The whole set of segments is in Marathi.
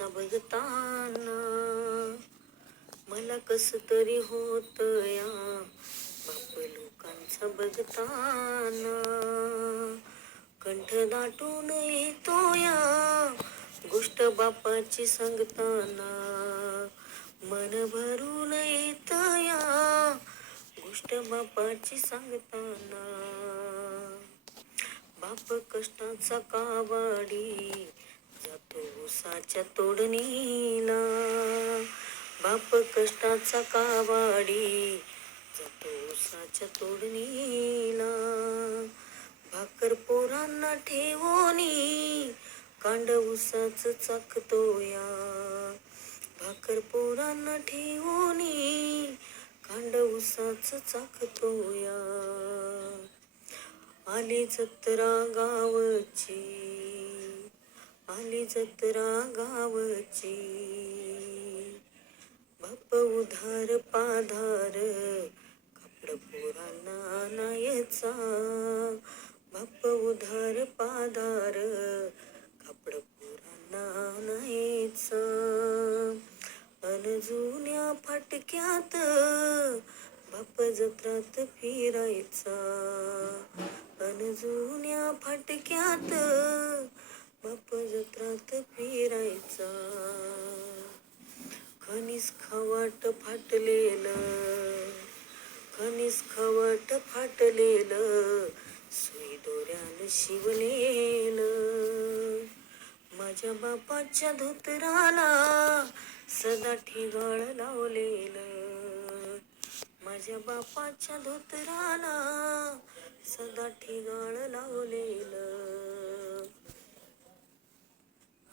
लोकांचा बघताना मला कस तरी होत या बाप लोकांचा बघताना. कंठ दाटून येतो या गोष्ट बापाची सांगताना. मन भरून येत या गोष्ट बापाची सांगताना. बाप कष्टाचा काबाडी जातो ऊसाच्या तोडणीला. बाप कष्टाचा काबाडी जातो ऊसाच्या तोडणीला. भाकर पोरांना ठेवोनी कांड ऊसाच चाकतो या. भाकर पोरांना ठेवोनी कांड ऊसाच चाकतो या. आली जत्रा गावची, आली जत्रा गावची. बाप उधार पाधार कापड पोरांना आणायचा. बाप उधार पाधार कापड पोरांना आणायचा. अन जुन्या फाटक्यात बाप जत्रात फिरायचा. अन जुन्या फाटक्यात बाप जत्रात फिरायचा. खनिज खवाट फाटलेलं, खनिज खवाट फाटलेलं, सुई दोऱ्यानं शिवलेलं. माझ्या बापाच्या धोतराला सदा ठिगाळ लावलेलं. माझ्या बापाच्या धोतराला सदा ठिगाळ लावलेलं.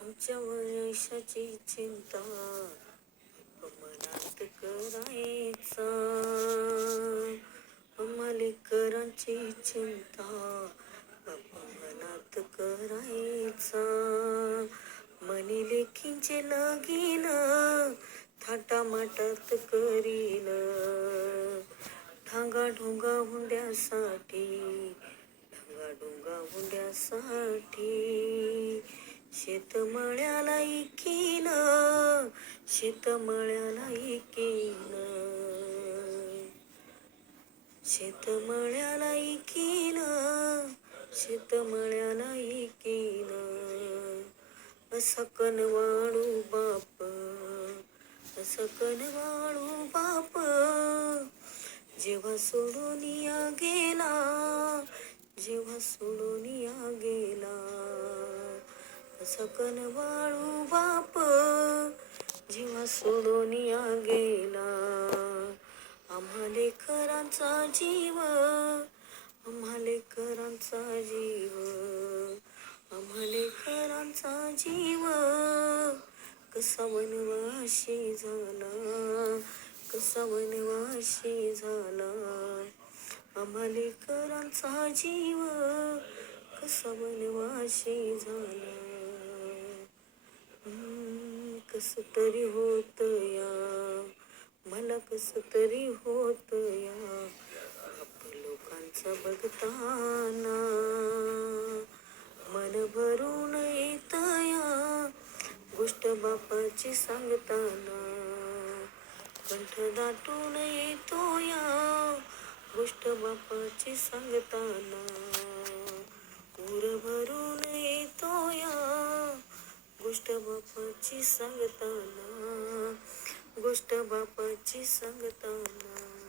आमच्या वयशाची चिंता बाप मनात करायचा. आम्हा लेकरांची चिंता बाप मनात करायचा. मनी लेकींचे लगीन थाटामाटात करीन. ढांगा ढोंगा हुंड्यासाठी, ढांगा ढोंगा हुंड्यासाठी. शेतमळ्याला इकीन, शेतमळ्याला इकीन. शेतमळ्याला इकीन, शेतमळ्याला इकीन. असा कनवाळू बाप, असा कनवाळू बाप जेव्हा सोडून या गेला, जेव्हा सोडून या गेला. असा कनवाळू बाप जेव्हा सोडून या गेला. आम्हा लेकरांचा जीव, आम्हा लेकरांचा जीव, आम्हा लेकरांचा जीव कसा वनवाशी झाला, कसा वनवाशी झाला. आम्हा लेकरांचा जीव कसा वनवाशी झाला. कस तरी होत या मला, कस तरी होत या बाप लोकांचा बघताना. मन भरून येत या गोष्ट बापाची सांगताना. कंठ दाटून येतो या गोष्ट बापाची सांगताना. उर भरून येतो या गोष्ट बापाची सांगताना. गोष्ट बापाची सांगताना.